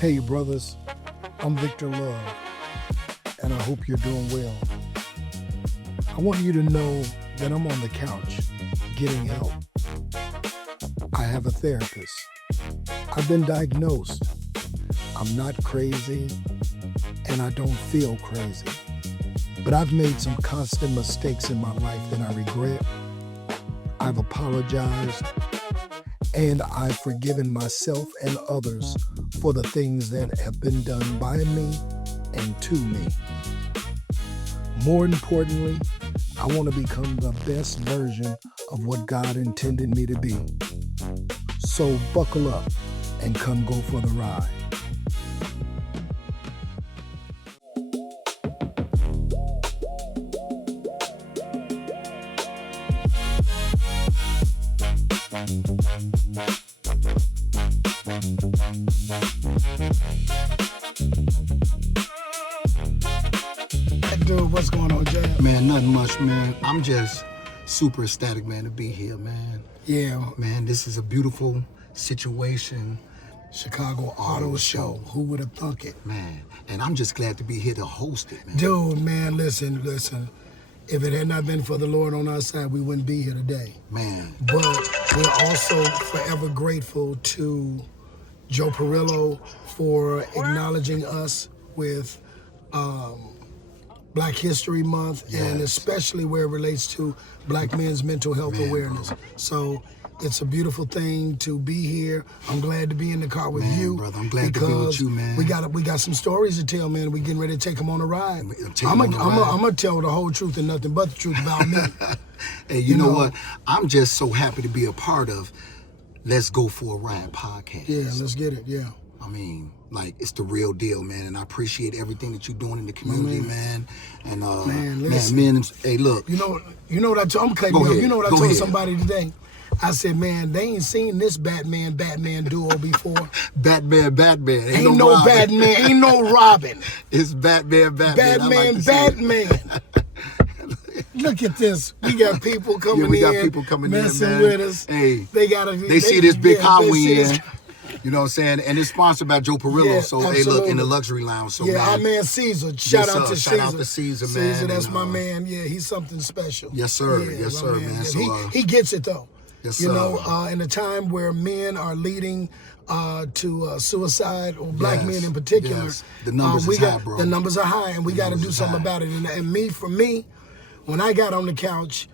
Hey brothers, I'm Victor Love, and I hope you're doing well. I want you to know that I'm on the couch getting help. I have a therapist. I've been diagnosed. I'm not crazy, and I don't feel crazy. But I've made some constant mistakes in my life that I regret. I've apologized, and I've forgiven myself and others for the things that have been done by me and to me. More importantly, I want to become the best version of what God intended me to be. So buckle up and come go for the ride. Dude, what's going on, Jay? Man, nothing much, man. I'm just super ecstatic, man, to be here, man. Yeah. Man, this is a beautiful situation, Chicago Auto Show. Who would have thunk it? man. And I'm just glad to be here to host it, man. Dude, man, listen. If it had not been for the Lord on our side, we wouldn't be here today. Man, But we're also forever grateful to Joe Perillo for acknowledging us with Black History Month, and Yes. especially where it relates to Black men's mental health Man, awareness. bro. So it's a beautiful thing to be here. I'm glad to be in the car with Man, you. brother, I'm glad to be with because you, man. We got some stories to tell, man. We getting ready to take them on a ride. Take 'em on a ride. I'm gonna tell the whole truth and nothing but the truth about me. hey, you know what? I'm just so happy to be a part of Let's Go for a Ride podcast. Yeah, let's get it. Yeah. I mean, like, it's the real deal, man. And I appreciate everything that you're doing in the community, man. And, Man, listen. men, hey, look. You know what I told? I'm cutting Go you off. ahead. You know what I Go told ahead. somebody today? I said, man, they ain't seen this Batman duo before. Batman. Ain't no Robin. Batman, ain't no Robin. It's Batman. I like to see it. Batman. Look at this. We got people coming Yeah, we got in, people coming in, messing man. with us. Hey, they They see this big car they see we this- in. You know what I'm saying? And it's sponsored by Joe Perillo. Yeah, so, hey, look, absolutely. in the luxury lounge. So, Yeah, man. our man Caesar. Shout out to sir. Caesar. Shout out to Caesar, man. Caesar, that's And, my man. Yeah, he's something special. Yes, sir. Yeah, Yes, my sir, man. Yeah, So, he gets it though. Yes, You sir. know, in a time where men are leading to suicide, or Black Yes, men in particular, yes. The numbers we is got, high, bro. The numbers are high, and we got to numbers do is something high. about it. And for me, when I got on the couch,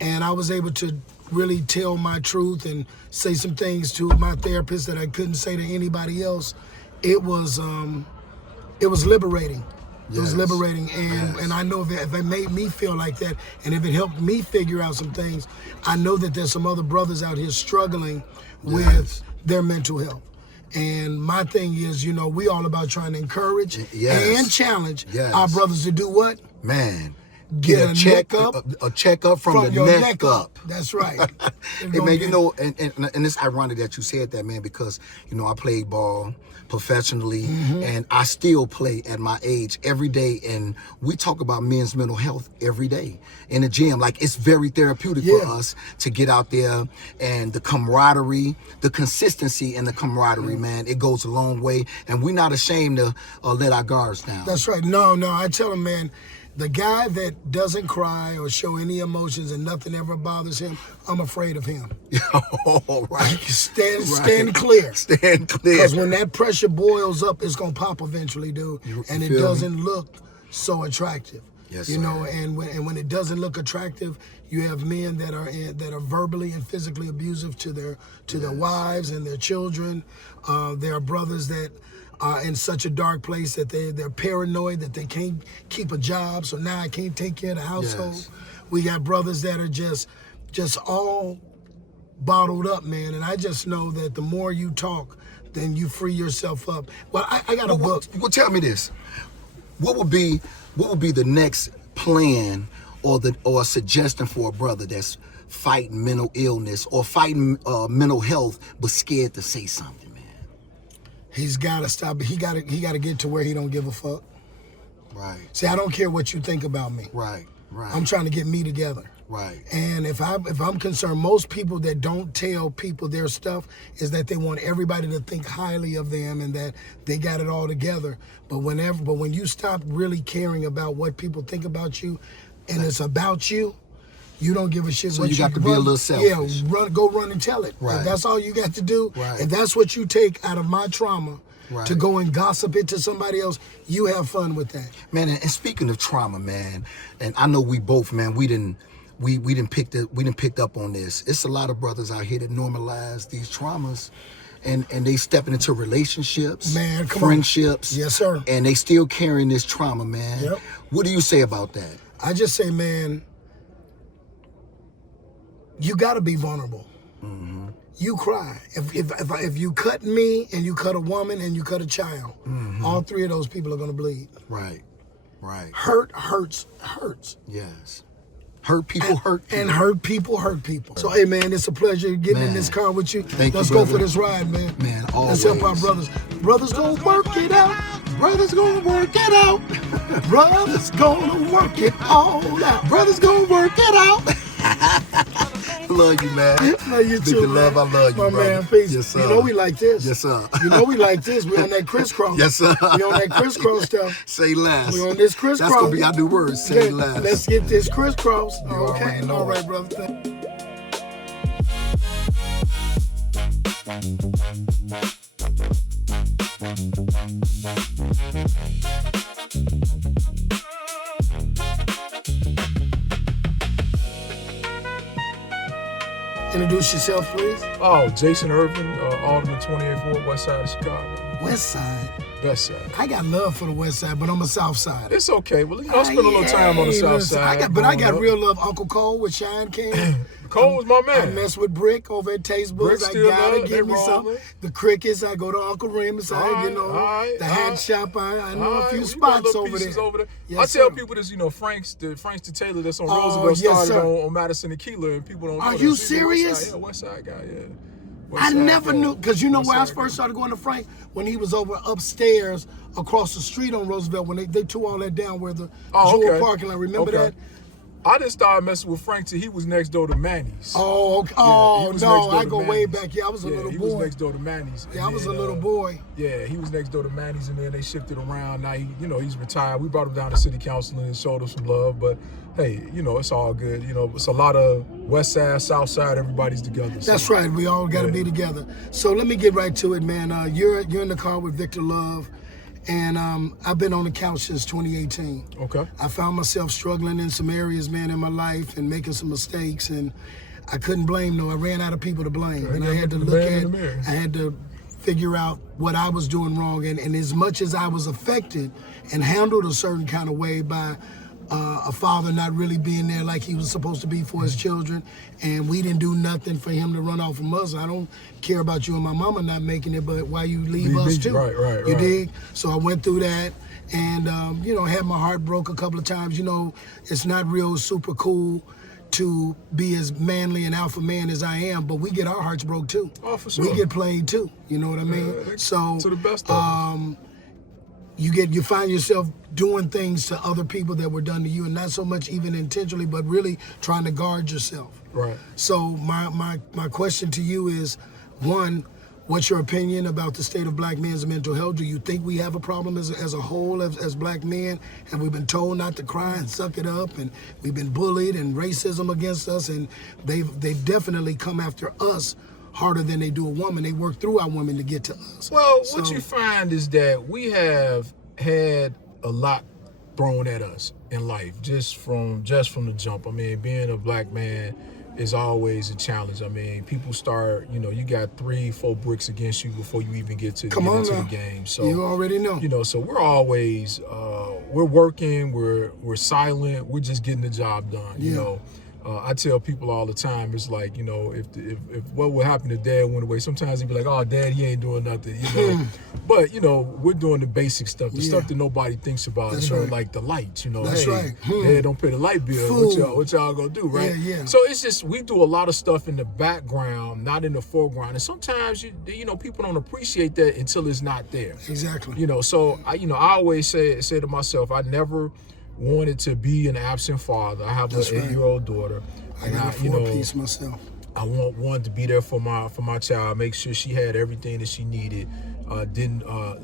and I was able to really tell my truth and say some things to my therapist that I couldn't say to anybody else, it was liberating. It was Yes. liberating, Yes. and I know that if it made me feel like that, and if it helped me figure out some things, I know that there's some other brothers out here struggling with their mental health. And my thing is, you know, we all about trying to encourage Yes. and challenge Yes. our brothers to do what? Man. Get a neck check up a checkup from the your neck up. That's right. Hey, man, you know, and it's ironic that you said that, man, because, you know, I played ball professionally, and I still play at my age every day. And we talk about men's mental health every day in the gym. Like, it's very therapeutic for us to get out there, and the camaraderie, the consistency and the camaraderie, man, it goes a long way. And we're not ashamed to let our guards down. That's right. No, I tell him, man, the guy that doesn't cry or show any emotions and nothing ever bothers him, I'm afraid of him. All right. Stand clear. Stand clear. Because when that pressure boils up, it's gonna pop eventually, dude. And it feel me? doesn't look so attractive. Yes, you sir. know, and when it doesn't look attractive, you have men that are verbally and physically abusive to their wives and their children. There are brothers that are in such a dark place that they're paranoid that they can't keep a job, so now I can't take care of the household. Yes. We got brothers that are just all bottled up, man. And I just know that the more you talk, then you free yourself up. Well, I got a book. Well, tell me this: what would be the next plan or a suggestion for a brother that's fighting mental illness or fighting mental health but scared to say something, man? He's got to stop. He got to get to where he don't give a fuck. Right. See, I don't care what you think about me. Right. I'm trying to get me together. Right. And if I'm concerned, most people that don't tell people their stuff is that they want everybody to think highly of them and that they got it all together. But when you stop really caring about what people think about you, and it's about you, you don't give a shit. So what you got to be a little selfish. Yeah, go run and tell it. Right. If that's all you got to do. Right. If that's what you take out of my trauma. Right. To go and gossip it to somebody else, you have fun with that. Man, and speaking of trauma, man, and I know we both, man, we didn't picked up on this. It's a lot of brothers out here that normalize these traumas and they stepping into relationships, man, friendships. Yes, sir. And they still carrying this trauma, man. Yep. What do you say about that? I just say, man, you got to be vulnerable. Mm-hmm. You cry. If you cut me and you cut a woman and you cut a child, mm-hmm. all three of those people are going to bleed. Right. Hurt hurts. Yes. Hurt people hurt people. And hurt people. So, hey, man, it's a pleasure getting in this car with you. Let's go for this ride, man. Man, always. Let's help our brothers. Brothers gonna work it out. Brothers gonna work it out. Brothers gonna work it all out. Brothers gonna work it out. Love you, man. Love you too, man. I love you, my brother. Man, peace. Yes, sir. You know we like this. Yes, sir. You know we like this. We on that crisscross. Yes, sir. We on that crisscross stuff. Say less. We on this crisscross. That's gonna be our new word. Say less. Let's get this crisscross. You Okay. already know All right, it. brother. Introduce yourself, please. Oh, Jason Irvin, Alderman 28th Ward, West Side of Chicago. West Side. Best side. I got love for the West Side, but I'm a South Side. It's okay. Well, I spent a little time on the South Listen, Side. I growing got up. real love. Uncle Cole with Shine King. Cole was my I man. mess with Brick over at Taste Brick Buds. I still gotta love, give they me some. rolling. The Crickets, I go to Uncle Remus. The hat shop. I know a few spots over there. Yes, I tell people this, Frank's the Taylor that's on Roosevelt yes, started sir. on Madison and Keeler, and people don't know Are that. you He's a serious? West Side guy, yeah. I never knew, because you know West where I Side first started going to Frank? When he was over upstairs across the street on Roosevelt, when they tore all that down where the Jewel parking lot. Remember that? I didn't start messing with Frank till he was next door to Manny's. Oh, okay. Yeah, he was next No, door I to go way Manny's. back. Yeah, I was a little boy. He was next door to Manny's. Yeah, I was a little boy. Yeah, he was next door to Manny's, and then they shifted around. Now, he's retired. We brought him down to city council and showed him some love. But, hey, it's all good. It's a lot of West Side, South Side, everybody's together. So. That's right. We all got to be together. So let me get right to it, man. You're in the car with Victor Love, and I've been on the couch since 2018. Okay. I found myself struggling in some areas, man, in my life and making some mistakes, and I couldn't blame I ran out of people to blame, and I had to I had to figure out what I was doing wrong, and as much as I was affected and handled a certain kind of way by a father not really being there like he was supposed to be for his children, and we didn't do nothing for him to run off from us. I don't care about you and my mama not making it, but why you leave us too? Right. You dig? So I went through that, and had my heart broke a couple of times. It's not real super cool to be as manly and alpha man as I am, but we get our hearts broke too. Oh, for sure. We get played too. You know what I mean? So to the best of us. You find yourself doing things to other people that were done to you, and not so much even intentionally, but really trying to guard yourself. Right. So my question to you is, one, what's your opinion about the state of black men's mental health? Do you think we have a problem as a whole as black men? Have we been told not to cry and suck it up, and we've been bullied and racism against us, and they've definitely come after us harder than they do a woman. They work through our women to get to us. Well, what you find is that we have had a lot thrown at us in life just from the jump. I mean, being a black man is always a challenge. I mean, people start, you got 3-4 bricks against you before you even get into the game. So you already know. So we're always we're working, we're silent, we're just getting the job done. Yeah. I tell people all the time, it's like, if what would happen if Dad went away, sometimes they'd be like, oh, Dad, he ain't doing nothing, But, we're doing the basic stuff, the stuff that nobody thinks about, That's right. like the lights, That's hey, right. Dad, don't pay the light bill, what y'all gonna do, right? Yeah. So it's just, we do a lot of stuff in the background, not in the foreground, and sometimes, people don't appreciate that until it's not there. Exactly. So, I always say to myself, I never wanted to be an absent father. I have an 8-year-old daughter. I got a 4-piece myself. I want one to be there for my child, make sure she had everything that she needed.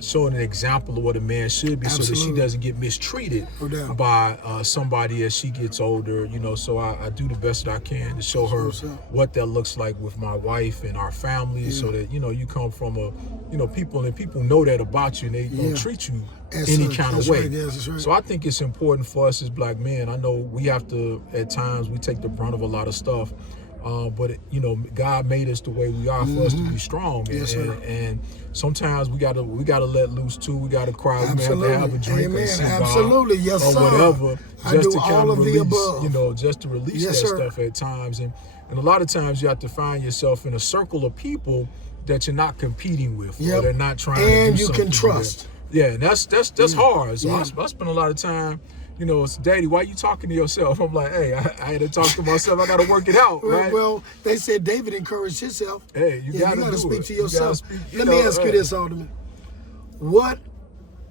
Showing an example of what a man should be, so that she doesn't get mistreated by somebody as she gets older. So I do the best that I can to show her what that looks like with my wife and our family, so that you come from people know that about you, and they don't treat you any kind of way. Right. So I think it's important for us as black men. I know we have to, at times, we take the brunt of a lot of stuff. But God made us the way we are for us to be strong, and sometimes we gotta let loose too. We gotta cry. We have to have a drink or cigar, or whatever, just to kind of release, just to release that stuff at times. And a lot of times you have to find yourself in a circle of people that you're not competing with, or they're not trying to do something. And you can trust. And that's hard. So I spend a lot of time. Daddy, why you talking to yourself? I'm like, hey, I had to talk to myself. I got to work it out, right? Well, they said David encouraged himself. Hey, you got to speak to yourself. Let me ask you this, Alderman. What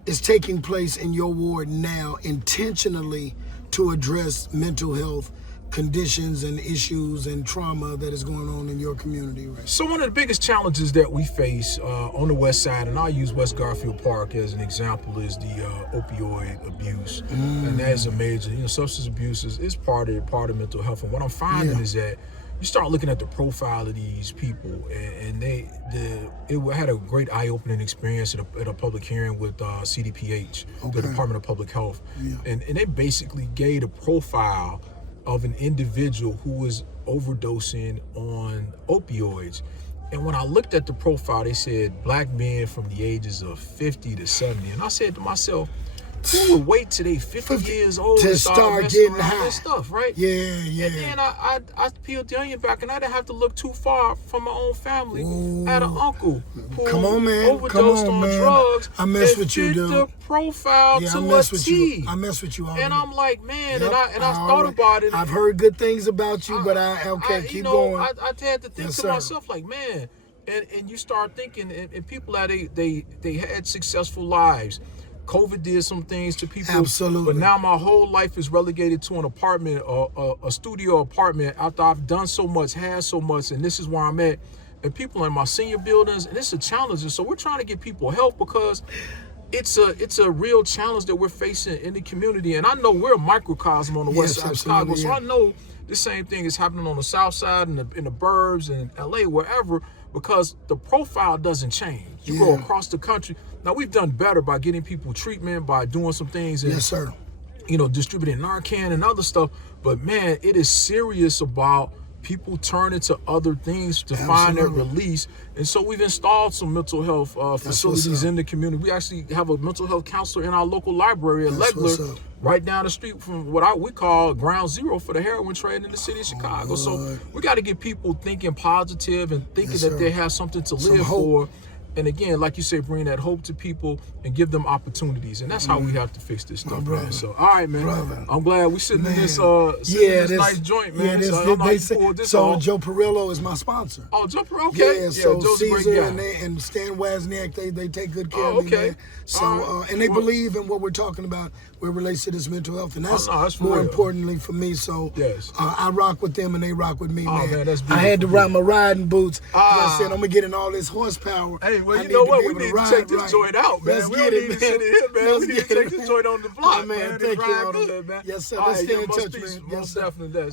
is taking place in your ward now intentionally to address mental health conditions and issues and trauma that is going on in your community right now? So one of the biggest challenges that we face on the west side, and I'll use West Garfield Park as an example, is the opioid abuse. And that is a major, substance abuse is part of mental health. And what I'm finding is that you start looking at the profile of these people, and it had a great eye-opening experience at a public hearing with CDPH, the Department of Public Health. And they basically gave a profile of an individual who was overdosing on opioids. And when I looked at the profile, they said black men from the ages of 50 to 70. And I said to myself, who would wait till they 50 years old to start getting high? This stuff, right? Yeah. And then I peeled the onion back, and I didn't have to look too far from my own family. I had an uncle who overdosed on drugs. I mess with you, dude. The profile to a T. I mess with you. And I'm like, man, and I thought about it. I've heard good things about you, but keep going. I had to think to myself, like, man, and you start thinking, and people they had successful lives. COVID did some things to people. Absolutely. But now my whole life is relegated to an apartment, a studio apartment, after I've done so much, had so much, and this is where I'm at. And people in my senior buildings, and it's a challenge. And so we're trying to get people help, because it's a real challenge that we're facing in the community. And I know we're a microcosm on the west side of Chicago, so I know the same thing is happening on the south side and in the burbs and LA, wherever, because the profile doesn't change. You go across the country. Now, we've done better by getting people treatment, by doing some things, and distributing Narcan and other stuff. But man, it is serious about people turning to other things to find that release. And so we've installed some mental health facilities in the community. We actually have a mental health counselor in our local library at Legler, right down the street from what we call ground zero for the heroin trade in the city of Chicago. So we got to get people thinking positive and thinking that they have something to live for. And again, like you say, bring that hope to people and give them opportunities. And that's how we have to fix this stuff, man. So, all right, man. I'm glad we're sitting in this nice joint, man. So Joe Perillo is my sponsor. Oh, Joe Perillo, okay. Yeah, so Joe's Caesar a great guy. and Stan Wozniak, they take good care of me, man. So, and they believe in what we're talking about where it relates to this mental health. And that's more importantly for me. So I rock with them and they rock with me, man. That's I had to ride my riding boots. I said, I'm going to get in all this horsepower. Hey, well, you know what? We need to check this joint out, man. We don't need to sit in here, man. We need to check this joint on the block, man. Thank you, man. Yes, sir. Let's stay in touch, man. Yes, definitely.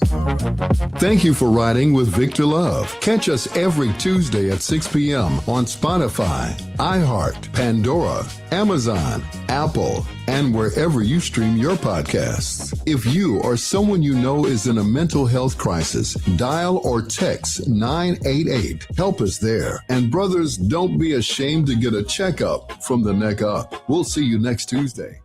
Thank you for riding with Victor Love. Catch us every Tuesday at 6 p.m. on Spotify, iHeart, Pandora, Amazon, Apple, and wherever you stream your podcasts. If you or someone you know is in a mental health crisis, dial or text 988. Help us there. And brothers, don't be ashamed to get a checkup from the neck up. We'll see you next Tuesday.